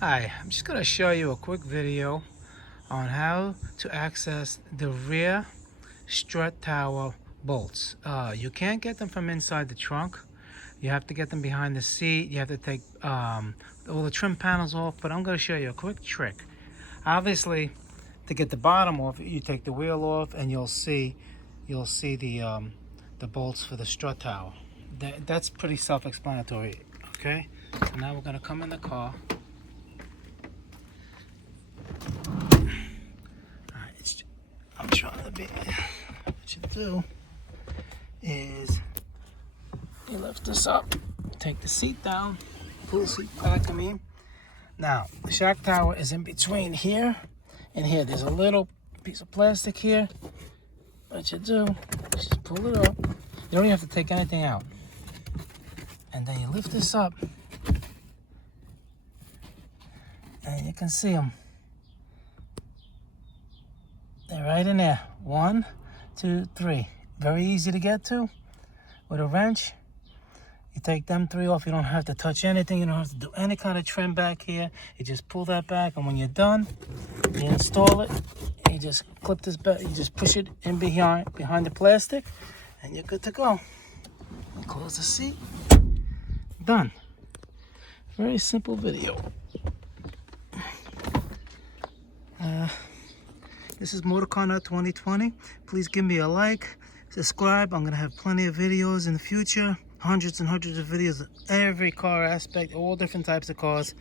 Hi, I'm just going to show you a quick video on how to access the rear strut tower bolts. You can't get them from inside the trunk. You have to get them behind the seat. You have to take all the trim panels off, but I'm going to show you a quick trick. Obviously, to get the bottom off, you take the wheel off and you'll see the bolts for the strut tower. That's pretty self-explanatory. Okay, so now we're going to come in the car. I'm trying to be. What you do is you lift this up, take the seat down, pull the seat back. Now the shock tower is in between here and here. There's a little piece of plastic here. What you do is just pull it up. You don't even have to take anything out, and then you lift this up, and you can see them. They're right in there. 1, 2, 3. Very easy to get to. With a wrench, you take them 3 off. You don't have to touch anything. You don't have to do any kind of trim back here. You just pull that back, and when you're done, you install it. You just clip this back. You just push it in behind the plastic, and you're good to go. You close the seat. Done. Very simple video. This is MotorCarNut 2020. Please give me a like, subscribe. I'm going to have plenty of videos in the future. Hundreds and hundreds of videos of every car aspect, all different types of cars.